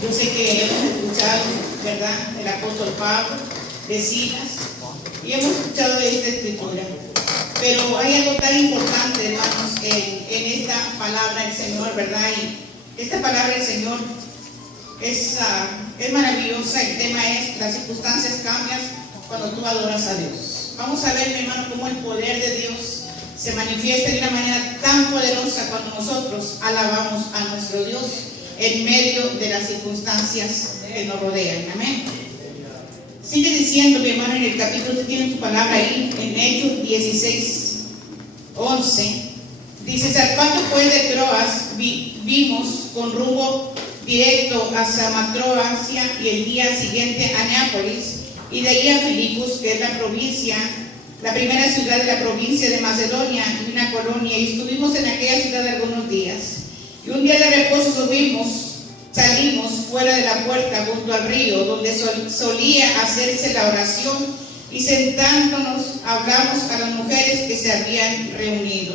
Yo sé que hemos escuchado, ¿verdad?, el apóstol Pablo, de Silas, y hemos escuchado de esta escritura. Pero hay algo tan importante, hermanos, en esta palabra del Señor, ¿verdad? Y esta palabra del Señor es maravillosa. El tema es: las circunstancias cambian cuando tú adoras a Dios. Vamos a ver, mi hermano, cómo el poder de Dios se manifiesta de una manera tan poderosa cuando nosotros alabamos a nuestro Dios en medio de las circunstancias que nos rodean. Amén. Sigue diciendo, mi hermano, en el capítulo, usted tiene tu palabra ahí, en Hechos 16:11, dice: zarpando pues de Troas, vimos con rumbo directo a Samotracia y el día siguiente a Neápolis, y de ahí a Filipos, que es la primera ciudad de la provincia de Macedonia, y una colonia, y estuvimos en aquella ciudad algunos días. Y un día de reposo salimos fuera de la puerta junto al río, donde solía hacerse la oración, y sentándonos hablamos a las mujeres que se habían reunido.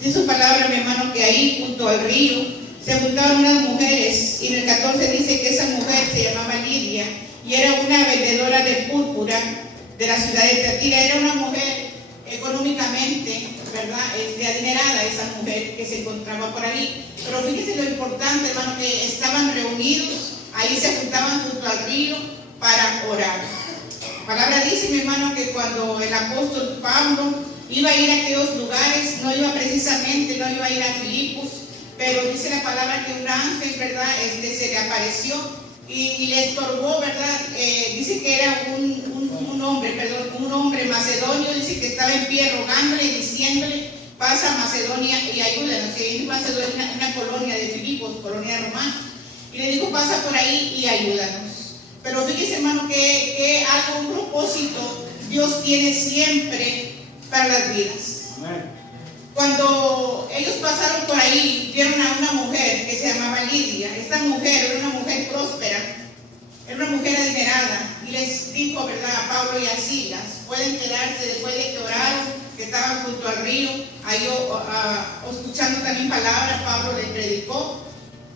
Dice su palabra, mi hermano, que ahí junto al río se juntaron unas mujeres, y en el 14 dice que esa mujer se llamaba Lidia, y era una vendedora de púrpura de la ciudad de Tiatira. Era una mujer económicamente, ¿verdad?, adinerada, esa mujer que se encontraba por ahí. Pero fíjese lo importante, hermano, que estaban reunidos, ahí se juntaban junto al río para orar. La palabra dice, mi hermano, que cuando el apóstol Pablo iba a ir a aquellos lugares, no iba a ir a Filipos, pero dice la palabra que un ángel, ¿verdad?, se le apareció y le estorbó, ¿verdad? Dice que era un hombre macedonio, dice que estaba en pie rogándole y diciéndole: pasa a Macedonia y ayúdanos, que en Macedonia una colonia de Filipos, colonia romana, y le dijo: pasa por ahí y ayúdanos. Pero fíjese, hermano, que algo, un propósito Dios tiene siempre para las vidas. Amén. Cuando ellos pasaron por ahí, vieron a una mujer que se llamaba Lidia. Esta mujer era una mujer próspera, era una mujer adinerada, y les dijo, ¿verdad?, a Pablo y a Silas: pueden quedarse después de que oraron, que estaban junto al río, ahí escuchando también palabras. Pablo les predicó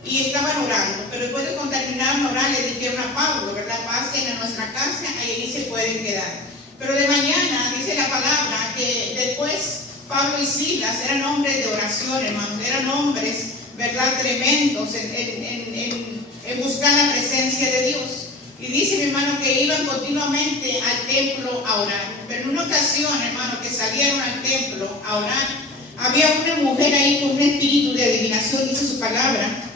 y estaban orando, pero después de terminar de orar, le dijeron a Pablo, ¿verdad?, pasen a nuestra casa, ahí se pueden quedar. Pero de mañana, dice la palabra, que después Pablo y Silas eran hombres de oración, hermanos, eran hombres, ¿verdad?, tremendos en buscar la presencia de Dios. Y dice, mi hermano, que iban continuamente al templo a orar. Pero en una ocasión, hermano, que salieron al templo a orar, había una mujer ahí con un espíritu de adivinación, dice su palabra.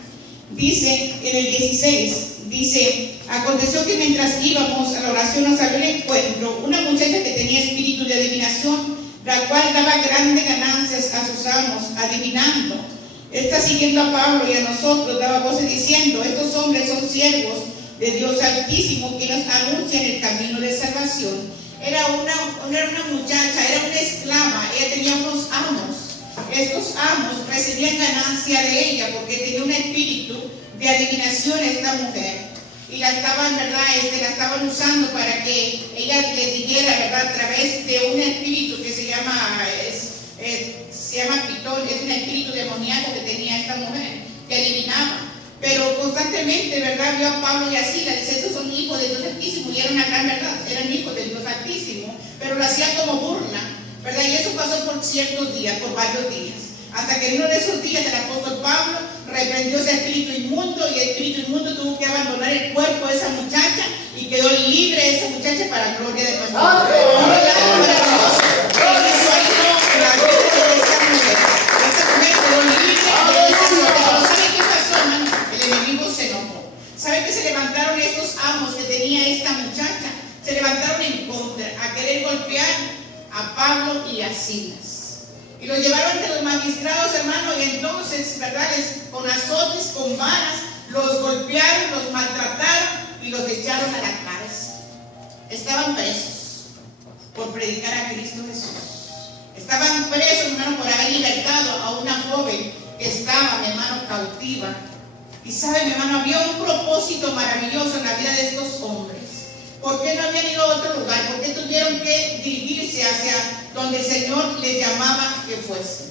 Dice en el 16, dice: aconteció que mientras íbamos a la oración nos salió el encuentro una muchacha que tenía espíritu de adivinación, la cual daba grandes ganancias a sus amos, adivinando. Esta, siguiendo a Pablo y a nosotros, daba voces diciendo: estos hombres son siervos de Dios Altísimo, que nos anuncian el camino de salvación. Era una muchacha, era una esclava, ella tenía unos amos. Estos amos recibían ganancia de ella porque tenía un espíritu de adivinación esta mujer. Y la estaban, ¿verdad?, la estaban usando para que ella les dijera, ¿verdad?, a través de un espíritu que se llama Pitón. Es un espíritu demoníaco que tenía esta mujer, que adivinaba. Pero constantemente, ¿verdad?, vio a Pablo y a Silas, dice: estos son hijos de Dios Altísimo, y era una gran verdad, eran hijos de Dios Altísimo, pero lo hacía como burla, ¿verdad? Y eso pasó por ciertos días, por varios días, hasta que en uno de esos días el apóstol Pablo reprendió ese espíritu inmundo, y el espíritu inmundo tuvo que abandonar el cuerpo de esa muchacha, y quedó libre esa muchacha para la gloria de nuestro Dios. ¿Sabe qué se levantaron estos amos que tenía esta muchacha? Se levantaron en contra, a querer golpear a Pablo y a Silas. Y los llevaron ante los magistrados, hermano, y entonces, ¿verdad?, con azotes, con varas, los golpearon, los maltrataron y los echaron a la cárcel. Estaban presos por predicar a Cristo Jesús. Estaban presos, hermano, por haber libertado a una joven que estaba, mi hermano, cautiva. Y sabe, mi hermano, había un propósito maravilloso en la vida de estos hombres. ¿Por qué no habían ido a otro lugar? ¿Por qué tuvieron que dirigirse hacia donde el Señor les llamaba que fuesen?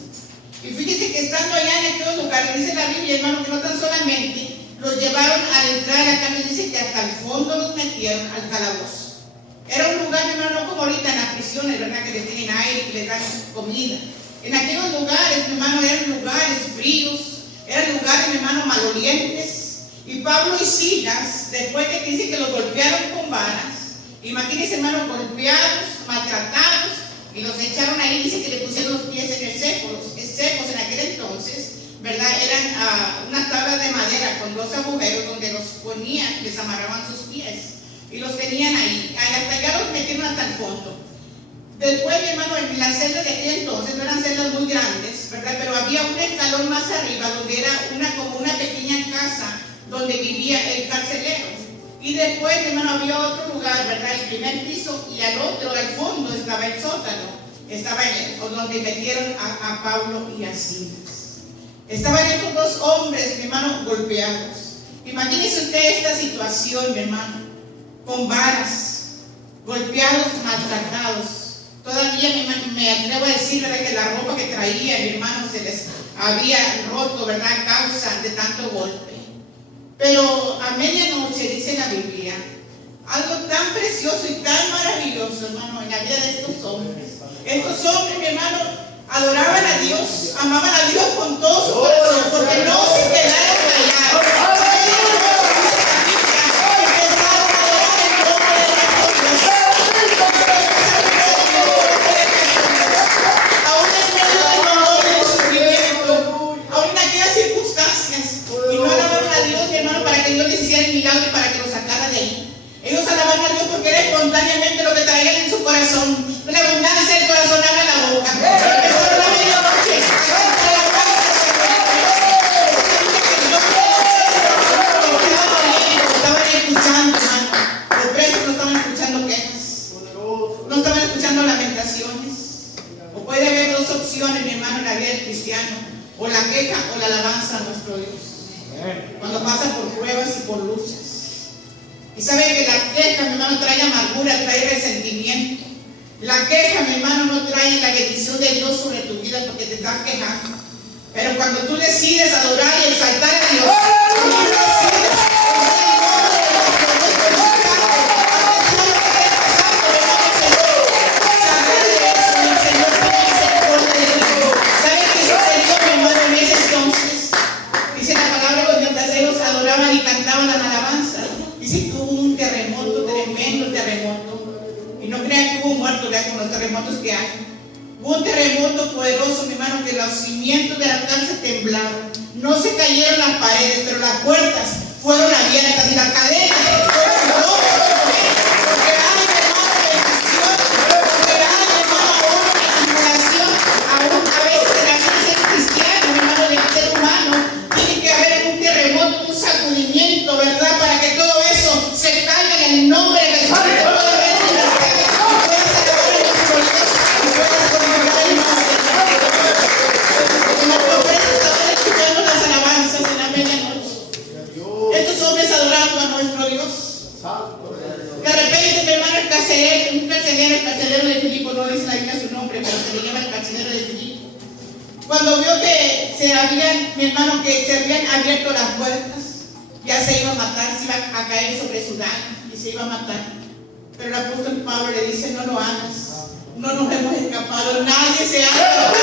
Y fíjese que estando allá en aquellos lugares, dice la Biblia, hermano, que no tan solamente los llevaron al entrar a la cárcel, dice que hasta el fondo los metieron al calabozo. Era un lugar, mi hermano, no como ahorita en las prisiones, ¿verdad? Que les tienen aire, que les dan comida. En aquellos lugares, mi hermano, eran lugares fríos, eran lugares, mi hermano, malolientes. Y Pablo y Silas, después de que dice que los golpearon con varas, imagínense, hermano, golpeados, maltratados, y los echaron ahí, dice que le pusieron los pies en el secos en aquel entonces, ¿verdad? Eran unas tablas de madera con dos agujeros donde los ponían, les amarraban sus pies y los tenían ahí, hasta allá los metieron hasta el fondo. Después, mi hermano, en las celdas de aquel entonces no eran celdas muy grandes, ¿verdad? Pero había un escalón más arriba donde era como una pequeña casa donde vivía el carcelero. Y después, mi hermano, había otro lugar, ¿verdad? El primer piso, y al otro, al fondo, estaba el sótano, estaba donde metieron a Pablo y a Silas. Estaban estos dos hombres, mi hermano, golpeados. Imagínense usted esta situación, mi hermano, con varas, golpeados, maltratados. Todavía me atrevo a decir, ¿verdad?, que la ropa que traía, mi hermano, se les había roto, ¿verdad?, a causa de tanto golpe. Pero a medianoche, dice la Biblia, algo tan precioso y tan maravilloso, hermano, en la vida de estos hombres. Estos hombres, mi hermano, adoraban a Dios, amaban a Dios con todo su corazón, porque no se quedaron callados. Ellos alaban a Dios porque era espontáneamente lo que traían en su corazón. La abundancia del corazón abre la boca. Empezaron a medianoche estaban escuchando, hermano. Los presos no estaban escuchando quejas, no estaban escuchando lamentaciones. O puede haber dos opciones, mi hermano, en la vida del cristiano: o la queja o la alabanza a nuestro Dios. Cuando pasa por pruebas y por luchas. Y sabe que la queja, mi hermano, trae amargura, trae resentimiento. La queja, mi hermano, no trae la bendición de Dios sobre tu vida porque te estás quejando. Pero cuando tú decides adorar y exaltar a Dios, cuando tú decides ¿sabe qué sucedió, mi hermano, en ese entonces? Dice la palabra que mientras ellos adoraban y cantaban las alabanzas, dice que hubo un terremoto, tremendo terremoto. Y no crean que hubo muertos, ya con los terremotos que hay. Hubo un terremoto poderoso, mi hermano, que los cimientos de la cárcel temblaron. No se cayeron las paredes, pero las puertas fueron abiertas y las cadenas fueron rotas. Porque hay, hermano, bendición, porque hay, hermano, ahora una tribulación. Aún a veces en la vida del cristiano, mi hermano, del ser humano, tiene que haber un terremoto, un sacudimiento, ¿verdad? Para que todo eso se caiga en el nombre de Jesús. Estos hombres adorando a nuestro Dios. De repente, mi hermano, el carcelero de Filipo, no dice la Biblia su nombre, pero se le llama el carcelero de Filipo. Cuando vio que mi hermano, que se habían abierto las puertas, ya se iba a matar, se iba a caer sobre su daño y se iba a matar. Pero el apóstol Pablo le dice: no lo hagas, no nos hemos escapado, nadie se ha escapado.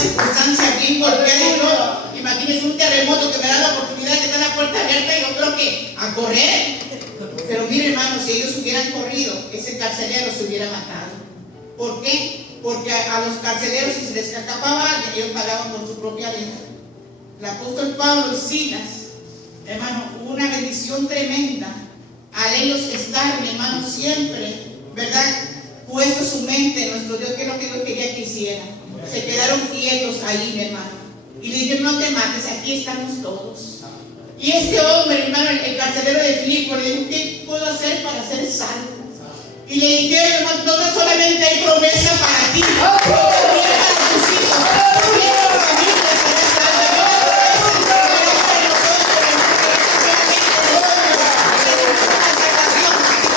Circunstancia bien golpeada y todo. Imagínense un terremoto que me da la oportunidad de tener la puerta abierta y yo creo que a correr. Pero mire, hermano, si ellos hubieran corrido, ese carcelero se hubiera matado. ¿Por qué? Porque a los carceleros, si se les escapaba alguien, ellos pagaban con su propia vida. El apóstol Pablo y Silas, hermano, hubo una bendición tremenda al ellos estar, mi hermano, siempre, ¿verdad?, puesto su mente en nuestro Dios, que es lo que Dios quería que hiciera. Se quedaron quietos ahí, mi hermano, y le dijeron: no te mates, aquí estamos todos. Y este hombre, hermano, el carcelero de Filipo, le dijo: ¿qué puedo hacer para ser salvo? Y le dijeron: hermano, no solamente hay promesa para ti, también para tus hijos, también para tu familia será salva.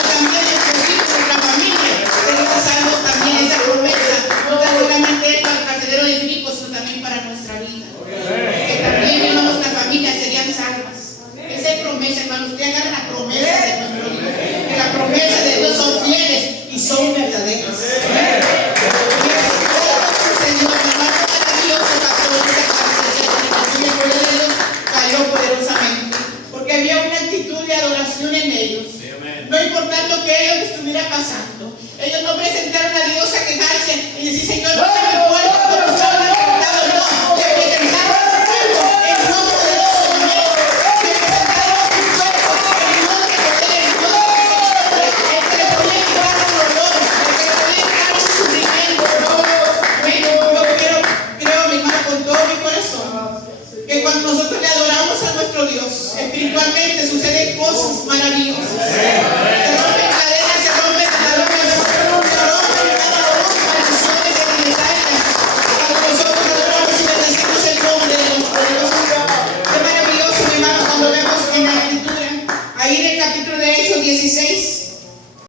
También nuestros hijos, nuestra familia será salvo. parejas. Señor, mi hermano maravilloso pasó esa parte y el poder de Dios cayó poderosamente, porque había una actitud de adoración en ellos. No importando lo que ellos estuviera pasando, ellos no presentaron a Dios a quejarse y decir, Señor, no me muerto por los hombres quebrados, no, le presentaron a su pueblo en Dios poderoso, le presentaron a su pueblo en Dios de poder, en Dios de el que le podía quitar su dolor, el que le podía quitar su sufrimiento. Yo creo, mi hermano, con todo mi corazón, que cuando nosotros le adoramos a nuestro Dios, espiritualmente suceden cosas maravillosas. Se rompen cadenas, se rompen talones, se rompen maldiciones debilitarias. Cuando nosotros adoramos y bendecimos el nombre de los poderosos. Es maravilloso, mi hermano, cuando vemos en la escritura, ahí en el capítulo de Hechos 16,